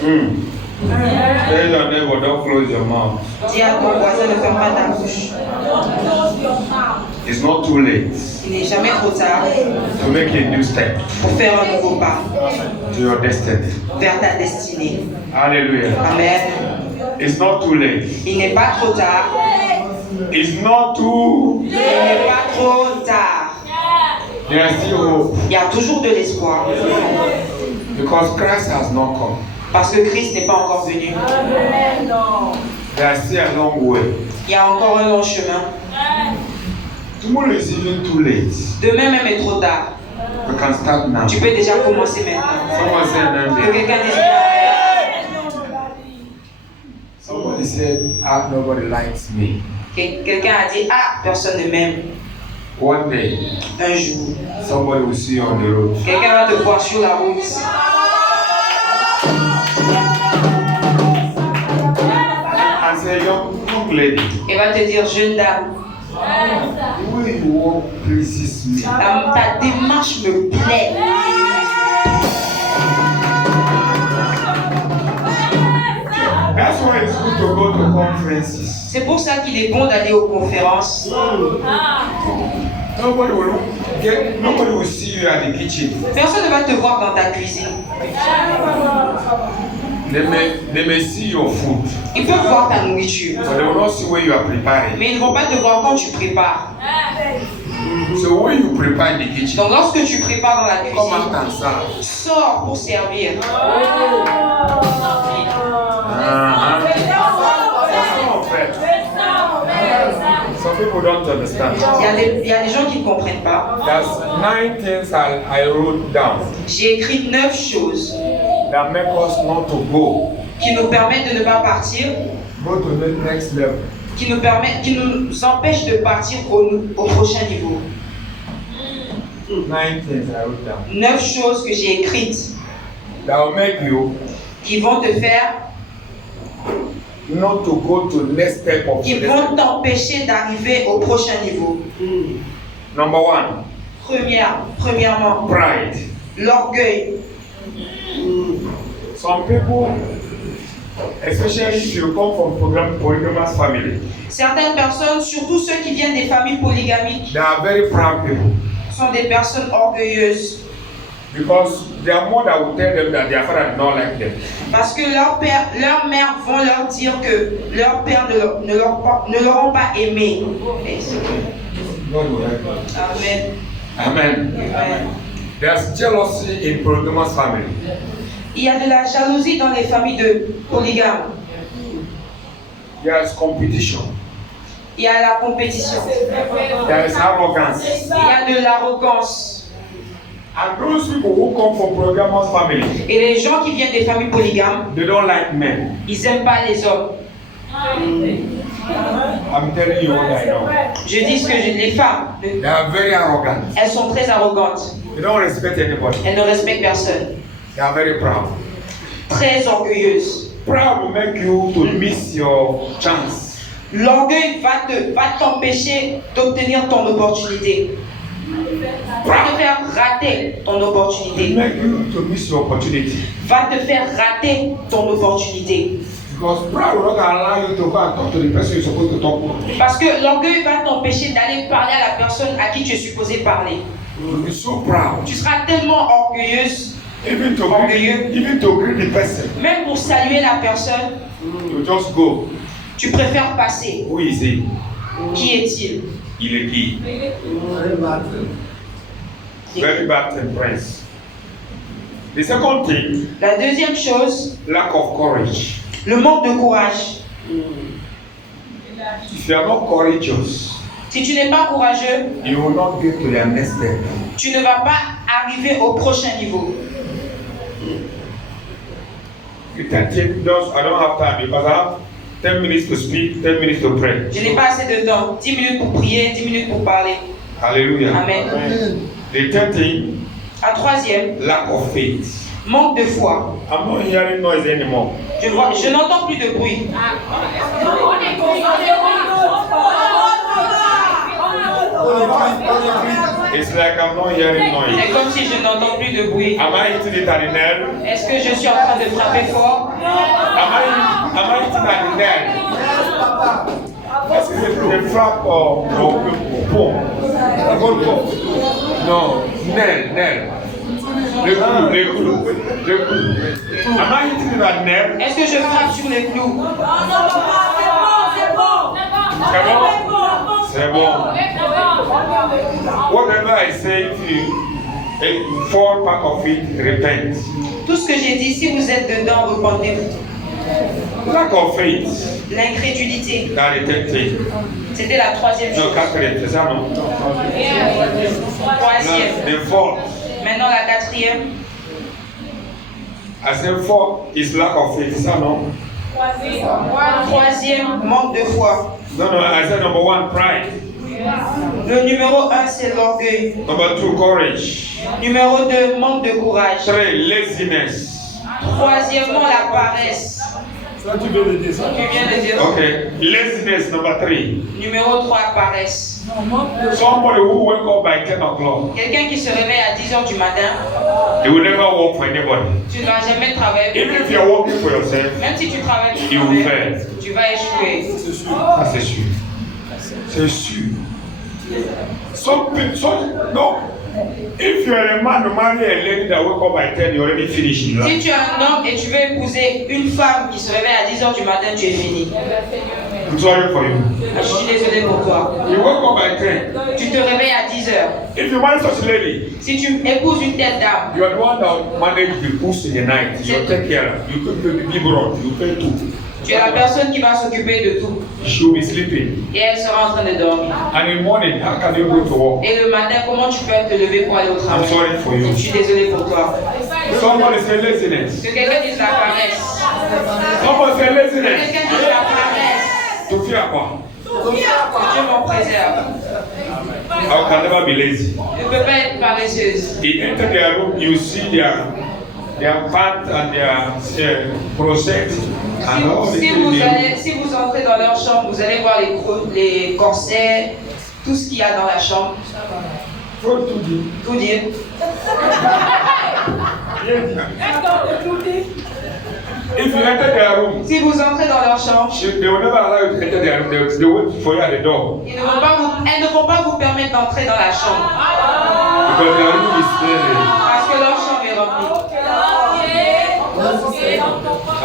Tell your neighbor, don't close your mouth. Dis à ton voisin, ne ferme pas ta bouche. It's not too late Il n'est jamais trop tard to make a new step pour faire un nouveau pas to your destiny. vers ta destinée. Hallelujah. Amen. It's not too late. Il n'est pas trop tard. It's not too. Il n'est pas trop tard. There is still hope Il y a toujours de l'espoir. because Christ has not come. Parce que Christ n'est pas encore venu. There is still a long way. Il y a encore un long chemin. Tomorrow is even too late. Demain même est trop tard. We can start now. Tu peux déjà commencer maintenant. Someone said Que amen. quelqu'un dise Somebody said, ah, nobody likes me. quelqu'un a dit ah, personne ne m'aime. One day, Un jour, somebody will see you on the road. quelqu'un va te voir sur la route. And say, young lady, Et va te dire jeune dame, the way you walk pleases me. ta démarche me plaît. That's why it's good to go to conferences. C'est pour ça qu'il est bon d'aller aux conférences. Nobody will see you at the kitchen. Personne ne va te voir dans ta cuisine. They may see your food, Ils peuvent voir ta nourriture, but they will not see where you are preparing. mais ils ne vont pas te voir quand tu prépares. So when you prepare in the kitchen, Donc lorsque tu prépares dans la come out cuisine, and serve. sors pour servir. Some people don't understand. Il y a des gens qui ne comprennent pas. There's 9 things I wrote down J'ai écrit 9 choses that make us not to go qui nous permettent de ne pas partir, to the next level. qui nous empêchent de partir au prochain niveau. 9 things I wrote down 9 choses que j'ai écrites that will make you qui vont te faire, not to go to next step of qui the vont t'empêcher d'arriver au prochain niveau. Number 1, Premièrement, pride. l'orgueil. Some people, especially if you come from polygamous family, Certaines personnes, surtout ceux qui viennent des familles polygamiques, they are very proud people sont des personnes orgueilleuses. because their mother will tell them that their father did not like them. Parce que leur mère vont leur dire que leur père ne leur ont pas aimé. God will help us. Amen. Amen. Amen. There's jealousy in polygamous family. Il y a de la jalousie dans les familles de polygames. There's competition. Il y a la compétition. There is arrogance. Il y a de l'arrogance. And those people who come from polygamous family, Et les gens qui viennent des familles polygames, they don't like men. ils n'aiment pas les hommes. I'm telling you what I know. Je dis ce que les femmes, They are very arrogant. elles sont très arrogantes. They don't respect anybody. Elles ne respectent personne. They are very proud. Très orgueilleuses. Proud will make you to miss your chance. L'orgueil va t'empêcher d'obtenir ton opportunité. Va te faire rater ton It opportunité. make you to miss your opportunity. Va te faire rater ton opportunité. Because pride will not allow you to go and talk to the person you're supposed to talk to. Parce que l'orgueil va t'empêcher d'aller parler à la personne à qui tu es supposé parler. You'll be so proud. Tu seras tellement orgueilleuse, Even to greet the person. même pour saluer la personne, You just go. tu préfères passer. Who is he? Qui est-il? Il est qui? Very bad temperance. The second thing, La deuxième chose, lack of courage. le manque de courage. If you are not courageous, Si tu n'es pas courageux, you will not get to the next step. tu ne vas pas arriver au prochain niveau. You can take those. I don't have time because I have 10 minutes to speak, 10 minutes to pray. Je n'ai pas assez de temps. 10 minutes pour prier, 10 minutes pour parler. Hallelujah. Amen. The third thing, La troisième, lack of faith. manque de foi. I'm not hearing noise anymore. Je n'entends plus de bruit. It's like I'm not hearing noise. C'est comme si je n'entends plus de bruit. Am I hitting it at the nerve? Est-ce que je suis en train de frapper fort? Am I hitting at the nerve? Est-ce que c'est frappe ou pont? Non, nerf. Le clou. Am I hitting it at nerve? Est-ce que je frappe sur les clous? C'est bon. Whatever I say to you, a fall part of it, repent. Tout ce que j'ai dit, si vous êtes dedans, repentez-vous. Lack of faith. L'incrédulité. That is the thing. C'était la troisième No, chose. quatrième, c'est ça, non? Troisième. The fourth. Maintenant la quatrième. I said fourth is lack of faith, c'est ça, non? Troisième, manque de foi. No, I said number one, pride. Le numéro 1, c'est l'orgueil. Number two, courage. Numéro 2, manque de courage. Three, laziness. Troisièmement, la paresse. Ça, tu viens de dire ça. Tu viens de dire. Okay, laziness, number three. Numéro 3, paresse. Somebody who wake up by 10 o'clock, Quelqu'un qui se réveille à 10 h du matin, they will never work for anybody. tu ne vas jamais travailler pour Even if quelqu'un. you're working for yourself, Même si tu travailles pour you will toi-même, fail. tu vas échouer. C'est sûr. Ah, c'est sûr. C'est sûr. No. If you are a man to marry a lady that wake up by 10, you already finished in Si life. tu es un homme et tu veux épouser une femme qui se réveille à 10 h du matin, tu es fini. I'm sorry for you. Je suis désolé pour toi. You wake up by 10. Tu te réveilles à 10 h. If you marry such a lady, Si tu épouses une telle dame, you are the one that manage the push in the night. You take care. You cook the big rod. You pay too. tu es la personne qui va s'occuper de tout. She will be sleeping. Et elle sera en train de dormir. And in the morning, how can you go to work? Et le matin, comment tu peux te lever pour aller au I'm travail? sorry for you. Je suis désolé pour toi. Somebody say laziness. Que quelqu'un dise la paresse. Somebody say Que laziness. quelqu'un dise la paresse. To fear quoi? Que Dieu m'en préserve. I can never be lazy. Je ne peux pas être paresseuse. You enter their room, you see their pants and their closet and all the things. Si vous entrez dans leur chambre, vous allez voir les corsets, tout ce qu'il y a dans la chambre. Faut tout dire. Tout dire. If you enter their room, Si vous entrez dans leur chambre, they will never allow you to enter their room. They wait for you at the door. elles ne vont pas vous permettre d'entrer dans la chambre. Because their room is clean. Parce que leur chambre est remplie.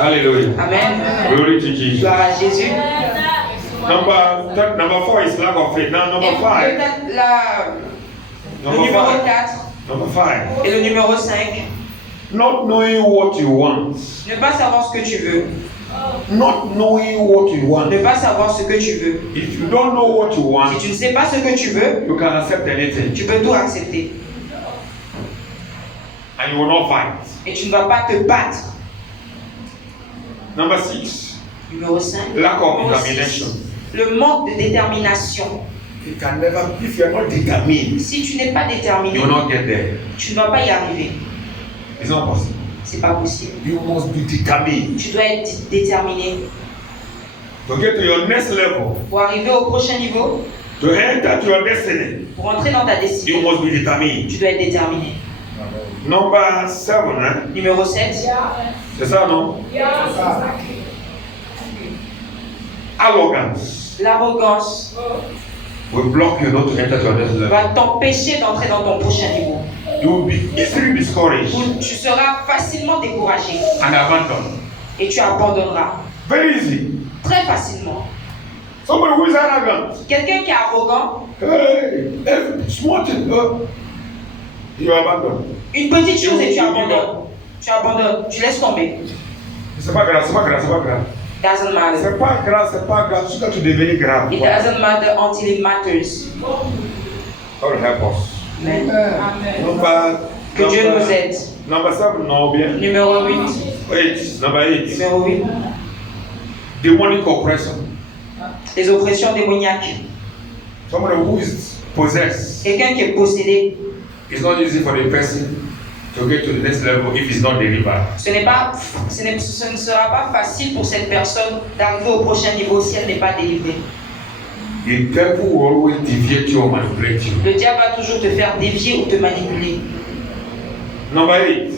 Hallelujah. Amen. Glory to Jesus. Gloire à Jésus. Number 4 is lack of faith. Now Et number 5. peut-être le Number numéro 5. 4 Number 5. et le numéro 5. Not knowing what you want. Ne pas savoir ce que tu veux. Not knowing what you want. Ne pas savoir ce que tu veux. If you don't know what you want, Si tu ne sais pas ce que tu veux, you can accept anything. tu peux tout accepter. And you will not fight. Et tu ne vas pas te battre. Number 6. Numéro 5. Lack of Numéro determination. 6. Le manque de détermination. You can never, if you are not determined, Si tu n'es pas déterminé, you will not get there. tu ne vas pas y arriver. It's not possible. C'est pas possible. You must be determined. Tu dois être déterminé. To get to your next level, Pour arriver au prochain niveau, to enter to your destiny, pour entrer dans ta you destinée, must be determined. tu dois être déterminé. Number 7, hein? Numéro 7. C'est ça, non? Arrogance L'arrogance will block you not to enter to your next level. va t'empêcher d'entrer dans ton prochain niveau. You will be easily discouraged Où tu seras facilement découragé and abandoned. et tu abandonneras Very easy. très facilement. Somebody who is arrogant, Quelqu'un qui est arrogant, hey, every small thing, you abandon. une petite chose et tu abandonnes. Tu abandonnes, tu laisses tomber. C'est pas grave, c'est pas grave, c'est pas grave. Doesn't matter. C'est pas grave, c'est pas grave. Jusqu'à tu devenir grave. It doesn't matter until it matters. God help us. Amen. Que Dieu nous aide. Number 7, non, bien. Numéro 8. 8, number 8. Numéro 8. Demonic oppression. Les oppressions démoniaques. Somebody who is possessed. Quelqu'un qui est possédé. It's not easy for the person to get to the next level if it's not delivered. Ce ne sera pas facile pour cette personne d'arriver au prochain niveau si elle n'est pas délivrée. The devil will always deviate you or manipulate you. Le diable va toujours te faire dévier ou te manipuler. Number 8.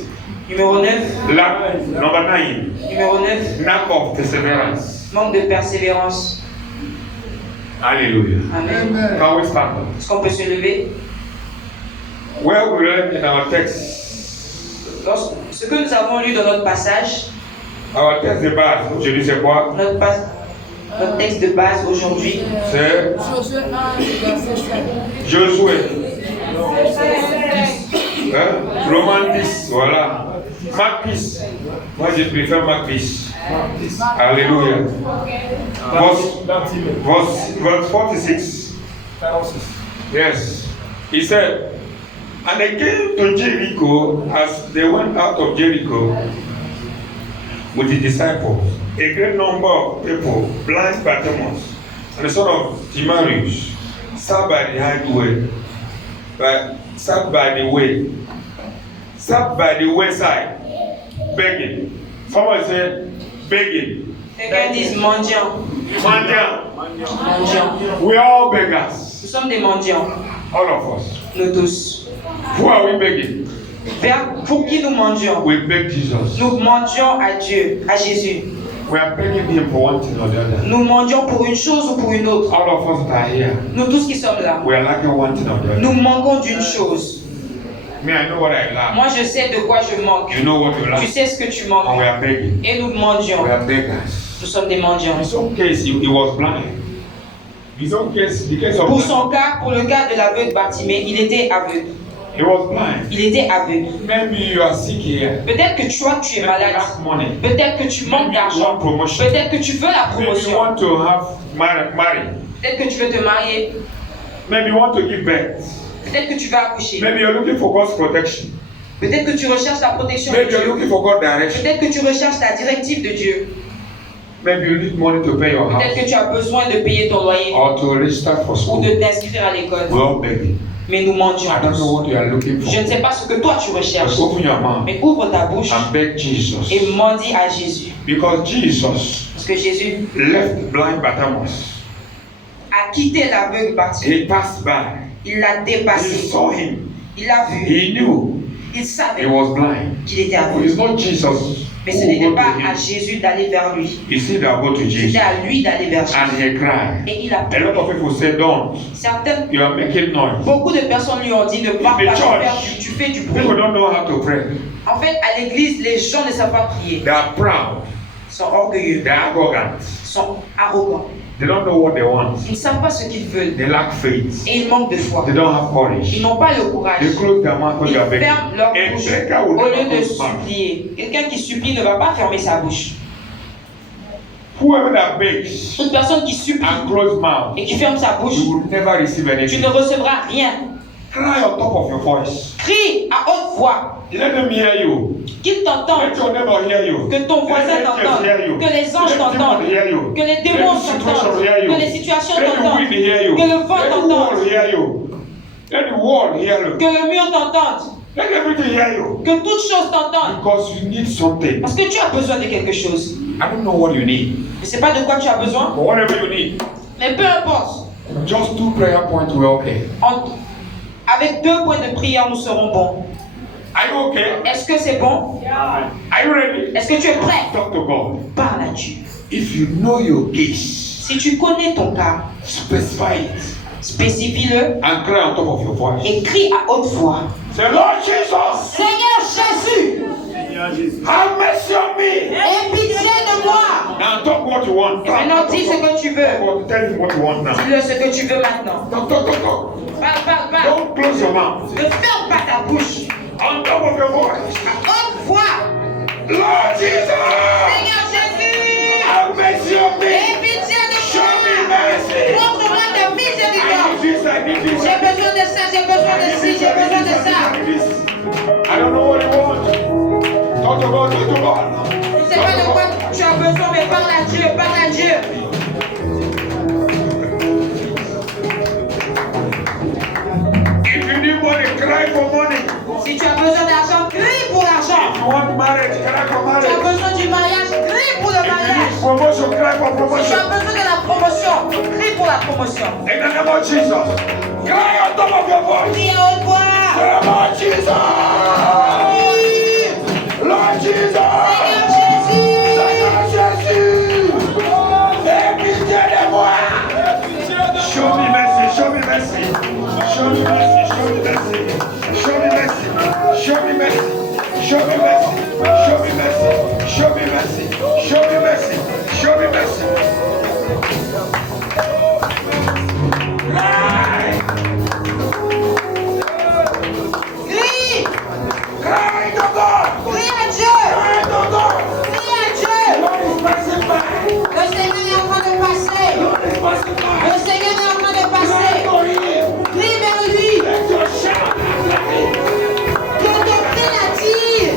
Numéro 9. Number 9. Numéro 9. Lack of perseverance. Manque de persévérance. Hallelujah. Amen. Can we stand up? Est-ce qu'on peut se lever? Well, we read in our text. Ce que nous avons lu dans notre passage, Our text de base, aujourd'hui c'est quoi? notre texte de base aujourd'hui, C'est Josué 1, verset 7. Josué. Hein? Romains 10, voilà. Marc 10. Moi je préfère Marc 10. Alléluia. Verse 46. Yes. He said, and they came to Jericho. As they went out of Jericho with the disciples, a great number of people, blind Bartimaeus, and the son of Timaeus, sat by the highway, sat by the wayside, begging. Someone said, begging. quelqu'un dit mendiant. Mendiant. Mendiant. We are all beggars. Nous sommes des mendiants, All of us. nous tous. Who are we begging? Pour qui nous mendions? We beg Jesus. Nous mendions à Dieu, à Jésus. We are begging him for one thing or the other. Nous mendions pour une chose ou pour une autre. All of us that are here, Nous tous qui sommes là, we are lacking one thing or the other. nous manquons d'une chose. Me, I know what I lack. Moi, je sais de quoi je manque. You know what you Tu lack. sais ce que tu And manques. we are begging. Et nous mendions. We are beggars. Nous sommes des mendiants. In some case, he was blind. In some case, the case of Pour son cas, pour le cas de l'aveugle Bartimée, il était aveugle. he was blind. Il était aveugle. Maybe you are sick here. Peut-être que tu es Maybe malade. you lack money. Peut-être que tu manques Maybe you d'argent. want promotion. Peut-être que tu veux la Maybe you promotion. want to have marry. Peut-être que tu veux te marier. Maybe you want to give birth. Peut-être que tu vas accoucher. Maybe you're looking for God's protection. Peut-être que tu recherches la protection de Maybe you're Dieu. looking for God's direction. Peut-être que tu recherches la directive de Dieu. Maybe you need money to pay your Peut-être house que tu as besoin de payer ton loyer or to register for ou school. de t'inscrire à l'école. We all begging. Mais nous mendions. I don't know what you are looking for. Je ne sais pas ce que toi tu recherches. But open your mouth Mais ouvre ta bouche and beg Jesus. et mendie à Jésus. Because Jesus Parce que Jésus left blind Bartimaeus. a quitté l'aveugle Bartimée. He passed by. Il l'a He dépassé. saw him. Il l'a vu. He knew Il he savait was blind. qu'il était But aveugle. it's not Jesus Mais ce who n'était go pas to à him. Jésus d'aller vers lui. He said that go to Jesus. C'était à lui d'aller vers And Jésus. he cried. Et il a A pleuré. lot of people say, don't. Certaines, You are making noise. beaucoup de personnes lui ont dit ne pars The pas, church. tu fais du People bruit. don't know how to pray. En fait, à l'église, les gens ne savent pas prier. They are proud. Ils sont orgueilleux. They are arrogant. Ils sont arrogants. They don't know what they want. Ils ne savent pas ce qu'ils veulent. They lack faith. Et ils manquent de foi. They don't have Ils courage. n'ont pas le courage. They close their mouth when Ils they are begging. ferment leur A bouche beggar will au lieu never de close his mouth. supplier. Quelqu'un qui supplie ne va pas fermer sa bouche. Whoever that begs Une personne qui supplie and close mouth, et qui ferme sa bouche, you will never receive tu anything. ne recevras rien. Cry on top of your voice. Crie à haute voix. Let them hear you. Qu'ils Let t'entendent. your neighbor hear you. Que ton voisin Let angels t'entende. hear you. Que les anges Let t'entendent. demons hear you. Que les Let démons the situation t'entendent. hear you. Que les situations Let the t'entendent. wind hear you. Que le vent Let the t'entende. wall hear you. Let the wall hear you. Que le mur t'entende. Let everything hear you. Que toute chose t'entende. Because you need something. Parce que tu as besoin de quelque chose. I don't know what you need. Je ne sais pas de quoi tu as besoin. But whatever you need, Mais peu importe. just 2 prayer points will okay. Avec 2 points de prière, nous serons bons. Are you okay? Est-ce que c'est bon? Are you ready? Est-ce que tu es prêt? Talk to God. Parle à Dieu. If you know your case, Si tu connais ton cas, specify it spécifie-le and cry on top of your voice. et crie à haute voix. Say, Lord Jesus, Seigneur Jésus, have mercy on me. aie pitié de moi. Now talk what you want. Talk, Maintenant, talk, dis ce talk, que tu veux. talk. Tell him what you want now. Dis-le ce que tu veux maintenant. Talk, talk, talk, talk. Parle. Don't close your mouth. Ne ferme pas ta bouche. On top of your voice. À haute voix. Lord Jesus, Seigneur Jésus, have mercy on me. aie pitié de Show me moi. mercy. Montre-moi ta I miséricorde. need this, I need this. J'ai besoin de ça, j'ai besoin de ci, j'ai besoin de ça. I don't know what you want. Talk to God, talk to God. Je ne sais pas de quoi tu as besoin, mais parle à Dieu, parle à Dieu. If you need money, cry for money. Si tu as besoin d'argent, crie pour If l'argent. you want marriage, cry for Tu as marriage. besoin du mariage, crie pour le If you need mariage. promotion, cry for Si tu promotion. as besoin de la promotion, crie pour la la promotion. In the name of Jesus. Cry on top of your voice. Prie à haute voix. Lord Jesus. Lord Jesus. Seigneur Jésus. Aie pitié de moi. Show me mercy. Show me mercy. Show me mercy. Show me mercy. Show me mercy. Show me mercy. Show me mercy. Show me mercy. Show me mercy. Show me mercy. Show me mercy. Cry. Crie. Cry to God. Crie à Dieu. Cry to God. Crie à Dieu. Lord is passing by. Le Seigneur est en train de passer. Lord is passing by. Le Seigneur est en train de Cry passer. to him. Crie vers lui. Let your shout attract him. Que ton cri l'attire.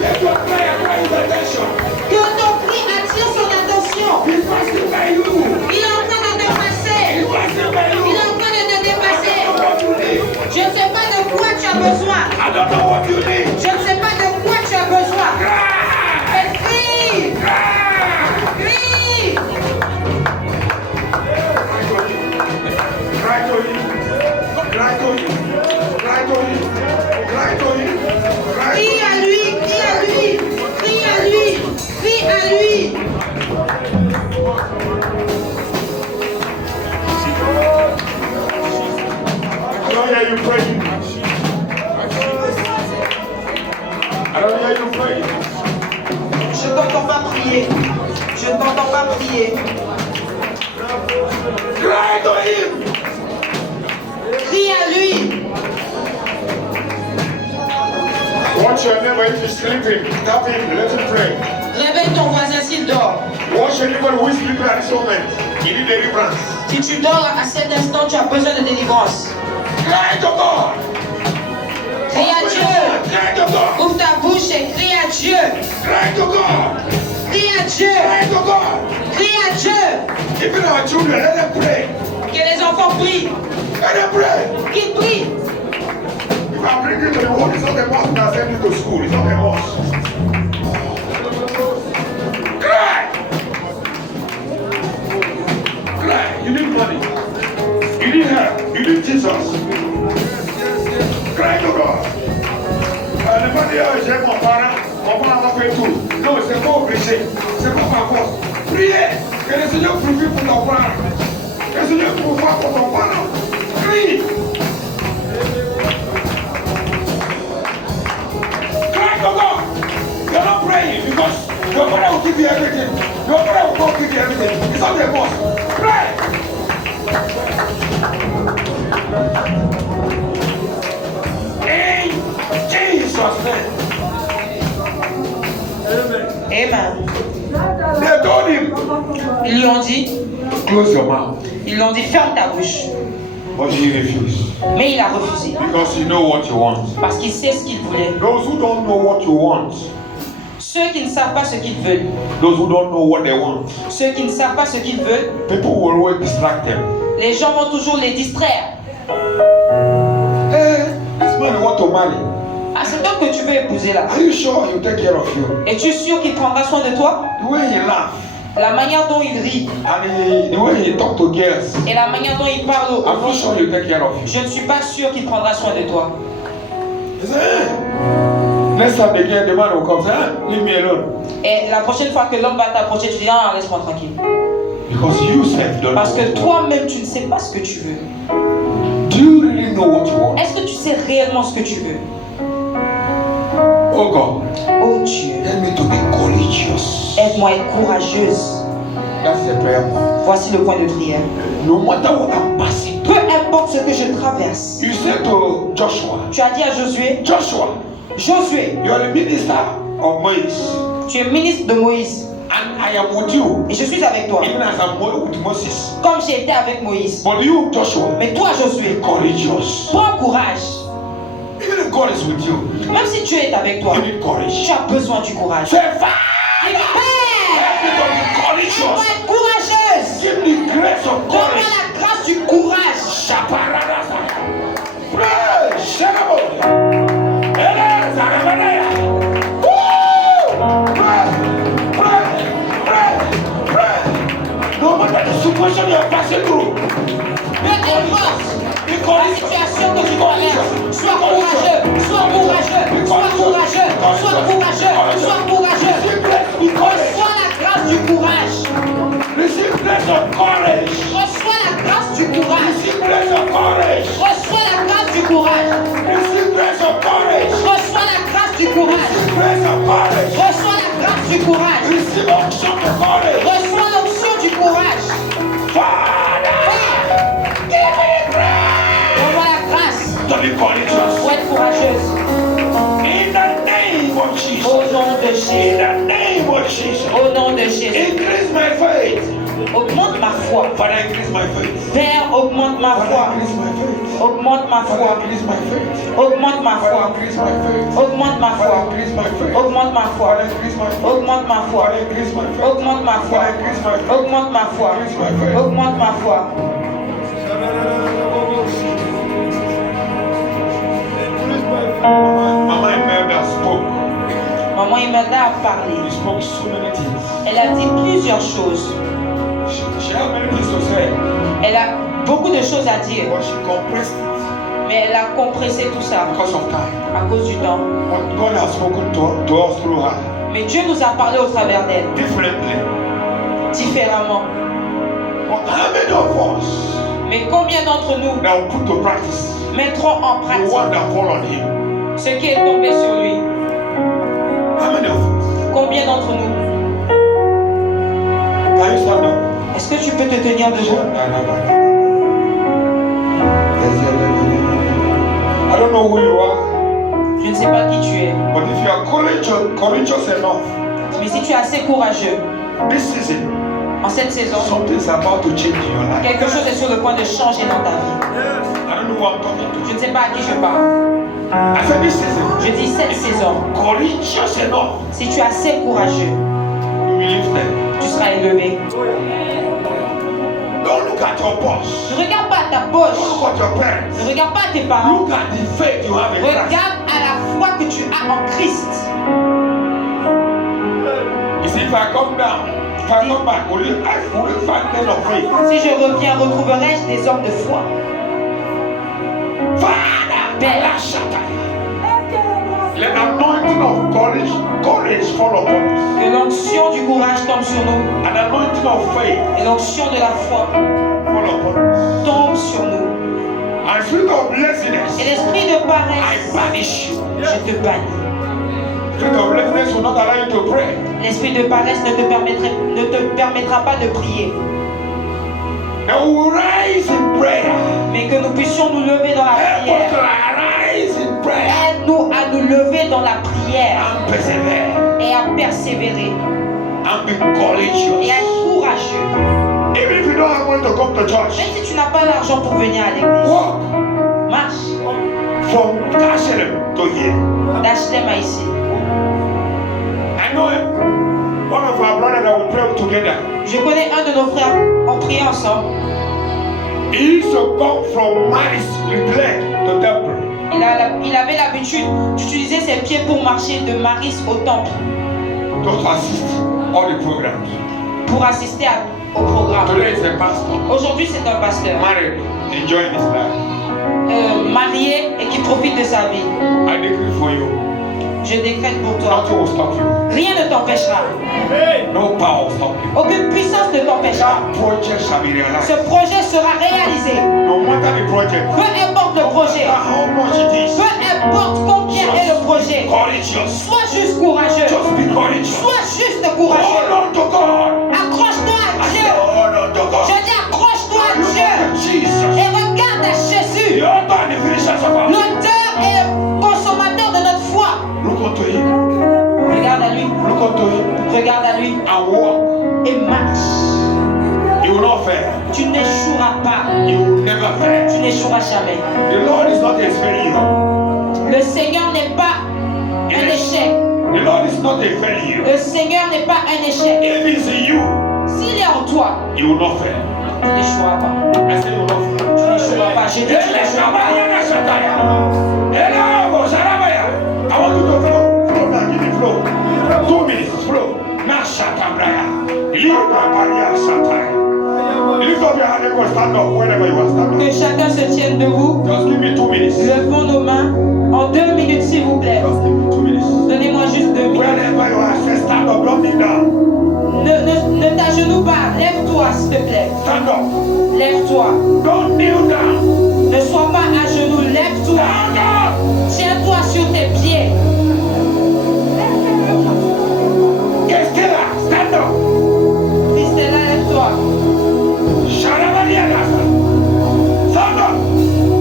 Let your prayer attract his attention. Que ton cri attire son attention. He's passing by you. Il est en train de te passer. He's passing by you. Il est en train de te dépasser. I don't know what you need. Je ne sais pas de quoi tu as besoin. I don't know what you need. Je ne sais pas de quoi tu as besoin. Cry. Mais crie. Cry. Crie. Cry to him. Cry to him. Cry to him. Cry to him. Cry Crie to à him. lui. Crie à lui. Crie à lui. Crie à lui. I don't hear you praying. I don't hear you praying. Je ne t'entends pas prier. Je ne t'entends pas prier. Cry to him. Crie à lui. Watch your neighbor if he's sleeping. Tap him. Let him pray. Réveille ton voisin s'il dort. Watch your neighbor who is sleeping at this moment. He need deliverance. Si tu dors à cet instant, tu as besoin de délivrance. Cry to God. Crie à Dieu. Cry to God. Ouvre ta bouche et crie à Dieu. Cry to God. Crie à Dieu. Cry to God. Crie à Dieu. Even our children, let them pray. Que les enfants prient. Let them pray. Qu'ils prient. If I bring you to the world, it's not the mosque that send you to school. It's not the mosque. Cry. Cry. You need money. You need help. You need Jesus. Cry to God. Le pas dire j'ai mon parent m'a fait tout. Non, c'est pas obligé. C'est pas par force. Priez. Que le Seigneur provie pour ton parent. Que le Seigneur pourvoie pour ton parent. Crie. Cry to God. You're not praying because your father will give you everything. Your father will give you everything. It's not the boss. Pray. In Jesus' name. Amen. They told him, Ils lui ont dit, close your mouth. ils lui ont dit, ferme ta bouche. But he refused. Mais il a refusé. Because you know what you want. Parce qu'il sait ce qu'il voulait. Those who don't know what you want, Ceux qui ne savent pas ce qu'ils veulent. those who don't know what they want, Ceux qui ne savent pas ce qu'ils veulent. people will always distract them. Les gens vont toujours les distraire. Hey, this man want to marry. Ah, c'est toi que tu veux épouser là. Are you sure he'll take care of you? Es-tu sûr qu'il prendra soin de toi? The way he laugh La manière dont il rit and the way he talk to girls, et la manière dont il parle aux I'm not filles, sure he'll take care of you. je ne suis pas sûr qu'il prendra soin de toi. He said, hey. Next time the girl, the man will come say, hey, leave me alone. Et la prochaine fois que l'homme va t'approcher, tu dis ah, laisse-moi tranquille. Because you self don't Parce know. que toi-même, tu ne sais pas ce que tu veux. Do you really know what you want? Est-ce que tu sais réellement ce que tu veux? Oh God, Oh Dieu, help me to be courageous. aide-moi à être courageuse. That's the prayer point. Voici le point de prière. No matter what I'm passing Peu through. importe ce que je traverse. You said to Joshua, Tu as dit à Josué, Joshua, Josué, you are the minister of Moses, tu es ministre de Moïse and I am with you, et je suis avec toi. even as I'm with Moses. Comme j'ai été avec Moïse. But you, Joshua, Mais toi, Josué, be courageous. prends courage. Even if God is with you, Même si tu es avec toi, you need courage. tu as besoin du courage. Say, Father, Dis, Père, help me to be aide-moi courageous. à être courageuse. Give me grace of Donne-moi courage. la grâce du courage. Shaparadasa. Pray, Shalom. Eleza, Revenea. Woo! Pray. No matter the situation you are passing through, l'onction que tu traverses. Sois courageux, sois courageux, sois courageux, sois courageux, sois courageux. Reçois la grâce du courage. Receive grace of courage. Reçois la grâce du courage. Receive grace of courage. Reçois la grâce du courage. Receive grace of courage. Reçois la grâce du courage. Grace of courage. Reçois la grâce du courage. Receive unction of courage. Reçois l'onction du courage. Father, give me grace Reçois la grâce to be courageous. pour être courageuse. In the name of Jesus. Au nom de In Jésus. the name of Jesus. Au nom de Jésus. Increase my faith. Augmente ma foi. Father, increase my faith. Père, augmente ma foi. Father, increase my faith. Augmente ma foi. Father, increase my faith. Augmente ma Father, foi. increase my faith. Augmente ma Father, foi. increase my faith. Augmente ma foi. Father, increase my faith. Augmente ma foi. Father, increase my faith. Augmente ma foi. Father, increase my faith. Augmente ma foi. Increase my faith. Augmente ma foi. Mama Imelda spoke. Maman Imelda a parlé. She spoke so many things. Elle a dit plusieurs choses. She had many things to say, Elle a beaucoup de choses à dire. but she compressed it Mais elle a compressé tout ça because of time. à cause du temps. But God has spoken to us through her Mais Dieu nous a parlé au travers d'elle, differently. différemment. But how many of us Mais combien d'entre nous now put to practice mettront en the pratique one that fall on him? ce qui est tombé sur lui? How many of us? Combien d'entre nous? Can you stand up? Est-ce que tu peux te tenir debout? I don't know who you are, Je ne sais pas qui tu es, but if you are courageous enough, mais si tu es assez courageux, this season, en cette saison, something's about to change in your life. quelque chose est sur le point de changer dans ta vie. I don't know who I'm talking to. Je ne sais pas à qui je parle. I said this season, Je dis cette saison, courageous enough, si tu es assez courageux, you will be lifted. tu seras élevé. Don't look at your boss. Ne regarde pas ta Don't poche, look at your parents. ne regarde pas tes parents, Look at the faith you have in Christ. regarde à la foi que tu as en Christ. You see, if I come down, if I come back, will you find men of faith? Si je reviens, retrouverai-je des hommes de foi? Father, Père, let the anointing of courage fall upon us. que l'onction du courage tombe sur nous, An anointing of faith et l'onction de la foi fall upon us. tombe sur nous. And spirit of laziness, Et l'esprit de I paresse, banish you. je te bannis. Spirit of laziness will not allow you to pray. L'esprit de paresse ne te permettra pas de prier, That we will rise in prayer. mais que nous puissions nous lever dans la Help us to prière. rise in prayer Aide-nous à nous lever dans la prière and persevere et à persévérer and be et courageous. à être courageux. Even if you don't have money to come to church, Même si tu n'as pas l'argent pour venir à l'église, walk marche from Kashelem to here. d'Hachem à ici. I know one of our brothers that will pray together. Je connais un de nos frères, on priait ensemble. He used to come from Maris with leg to temple. Il avait l'habitude d'utiliser ses pieds pour marcher de Maris au temple, To assist all the programs. pour assister au programme. Today is a pastor, Aujourd'hui, c'est un pasteur married, enjoying his life. marié et qui profite de sa vie. I decree for you, Je décrète pour toi, nothing will stop you. rien ne t'empêchera. No power will stop you. Aucune puissance ne t'empêchera. Project shall be realized. Ce projet sera réalisé. No matter the project, Peu importe le projet, how much it is, peu importe combien est le projet, courageous. sois juste courageux. Just be courageous. Sois juste Hold courageux. on to God. Accroche-toi à I say, Dieu. hold on to God. Je dis accroche-toi à Look Dieu. at Jesus. Et regarde à Jésus, The author and the finisher of our faith. l'auteur et le consommateur de notre foi. Look unto him. Regarde à lui, Look unto him regarde à lui and walk. et marche. You will not fail. Tu n'échoueras pas. You will never fail. Tu n'échoueras jamais. The Lord is not expecting you. Le Seigneur n'est pas un échec. The Lord is not expecting you. Le Seigneur n'est pas un échec. If it's in you, S'il est en toi, you will not fail. tu n'échoueras pas. I say you will not fail. Tu n'échoueras pas. Je dis que tu n'échoueras pas. I want you to flow. Flow now, give me flow. 2 minutes, flow. Now shut up, Brian. Leave my barrier, Satan. Leave up your hand and go stand up whenever you are standing. Que chacun se tienne debout. Just give me 2 minutes. Levons nos mains en 2 minutes, s'il vous plaît. Just give me 2 minutes. Donnez-moi juste 2 minutes. Whenever you are, say stand up, don't kneel down. Ne t'agenouille pas. Lève-toi, s'il te plaît. Stand up. Lève-toi. Don't kneel down. Ne sois pas à genoux. Lève-toi. Stand up. Tiens-toi sur tes pieds. Qu'est-ce qu'elle a? Stand up. Christella, lève-toi. Shalabaliana. Stand up.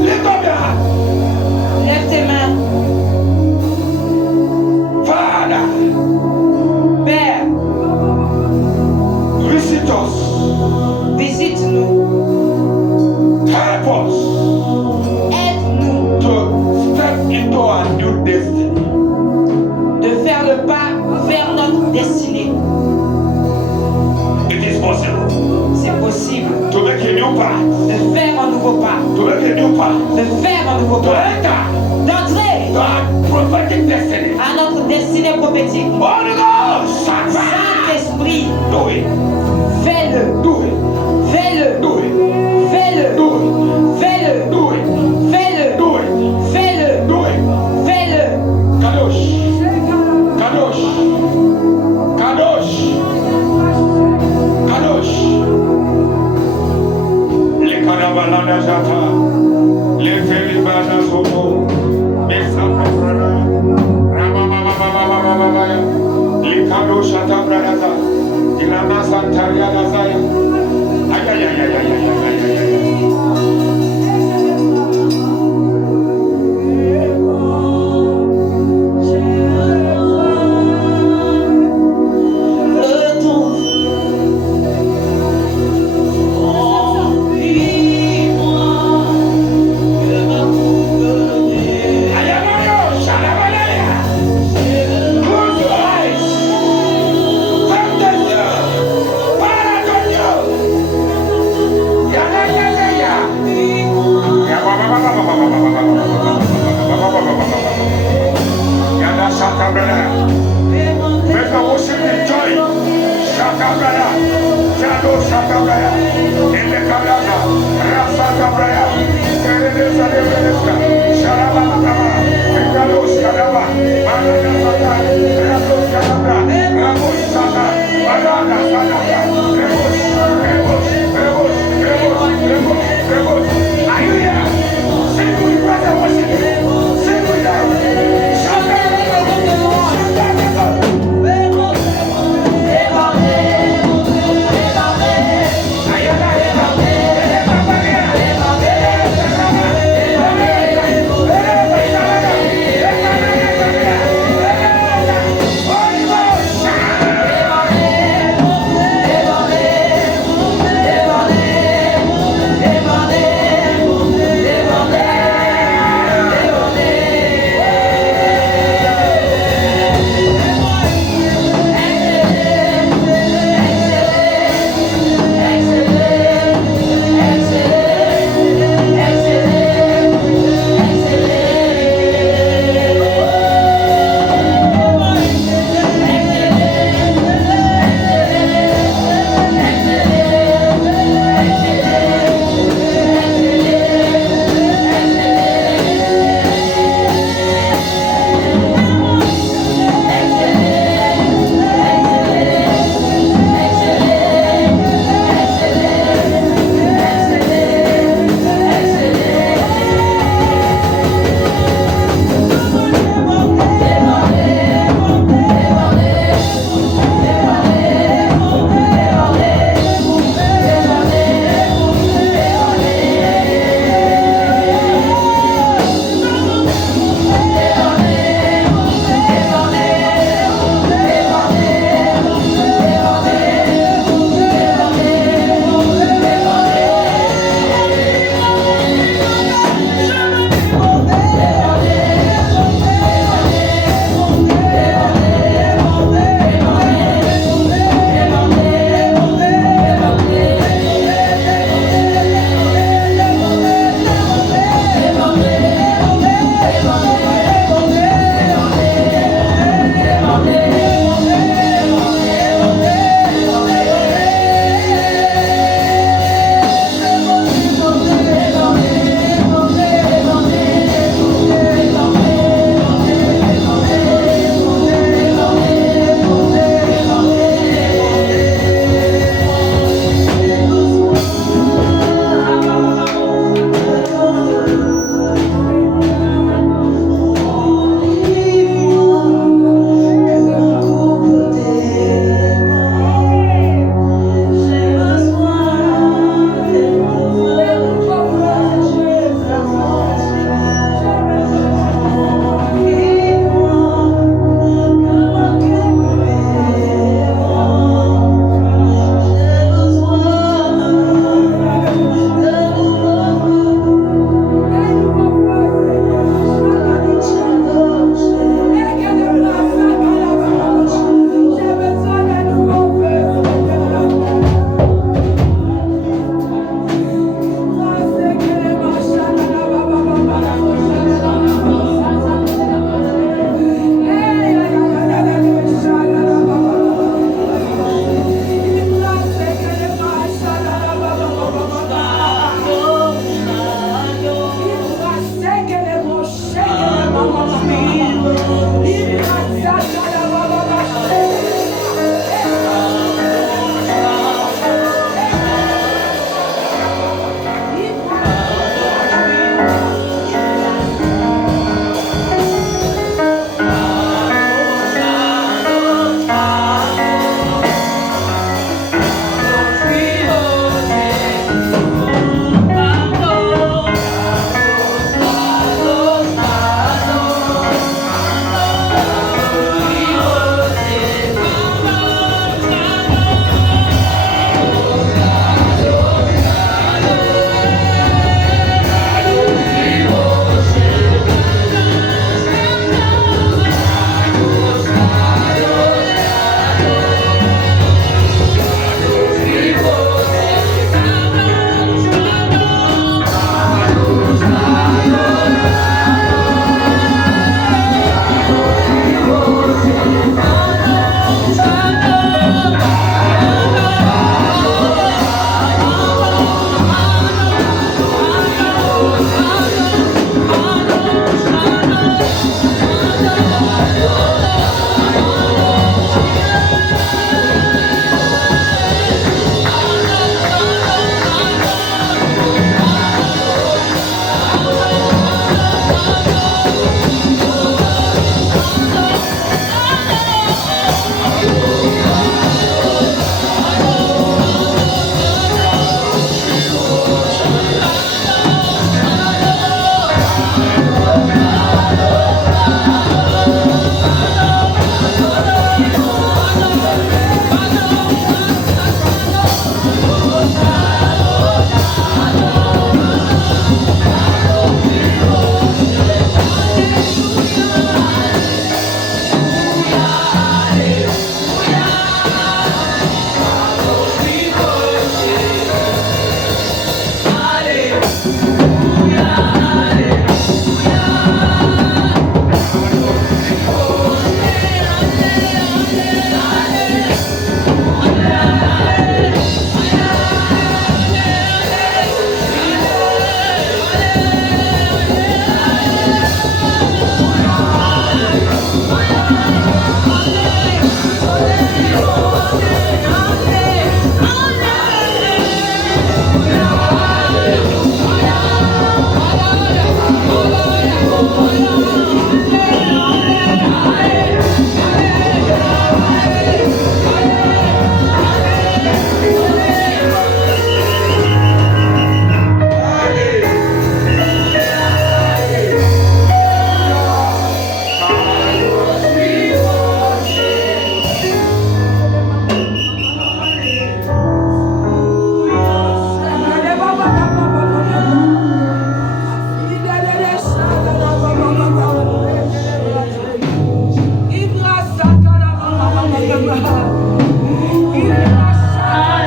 Lift up your hand. Lève tes mains. Father, Père, visit us. visite-nous. Help us Aide-nous to step into a new destiny. de faire le pas vers notre destinée. It is possible C'est possible to make a new path. de faire un nouveau pas. To make a new path. De faire un nouveau To pas. enter D'entrer that prophetic destiny. à notre destinée prophétique. Holy Ghost, Saint-Esprit, do it. fais-le. Do it. Fais-le. Do it. Fais-le. Do it. Fais-le. Do it. Fais-le. Do it. Fais-le. Do it. Fais-le. Kadosh. Kadosh. Kadosh. Kadosh. Le Kanabalana Jata. Le Felibana Soto. Mesaka Brada. Ramamamamamamamamamaya. Le Kadosh Ata Brada. Ilama Santaria Nazaya. Ayayayayayayayayayay. Close your eyes. Thank you.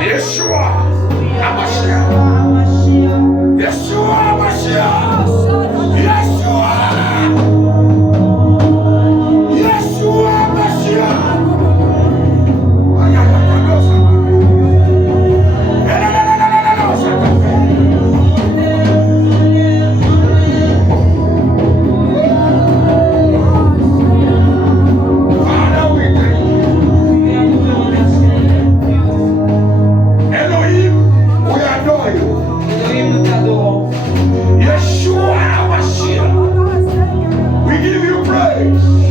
Yeshua HaMashiach. Yeshua HaMashiach. Yeshua. Yeshua HaMashiach. Father, we thank you. Elohim, we adore you. Elohim, nous t'adorons. Yeshua HaMashiach, we give you praise.